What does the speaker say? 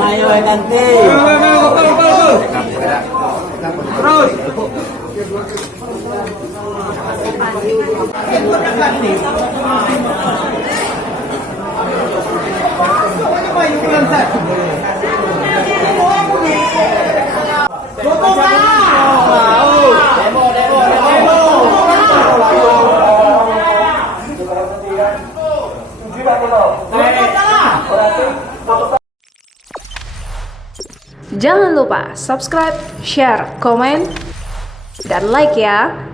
Mayo ganti. Terus. Jangan lupa subscribe, share, komen, dan like ya.